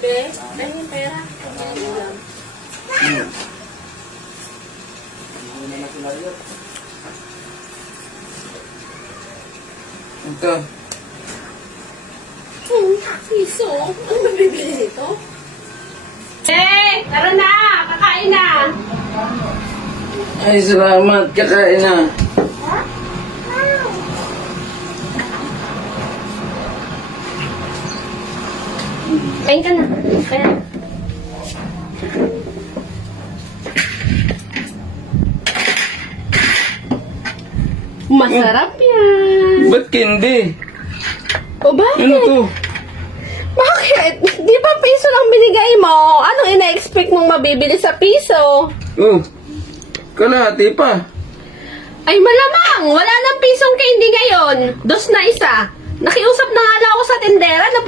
Be, dahil yung pera. Ulam. Ito. Piso? Ano ba bibili nito? Tara na! Kakain na! Ay, salamat. Kakain na. Kain ka na. Kaya. Masarap yan. Ba't hindi? O bakit? Ano to? Bakit? Di ba piso lang binigay mo? Ano ina-expect mong mabibili sa piso? Oh, kalahati pa. Ay malamang! Wala nang pisong candy ngayon. Dos na isa. Nakiusap na nga lang ako sa tindera na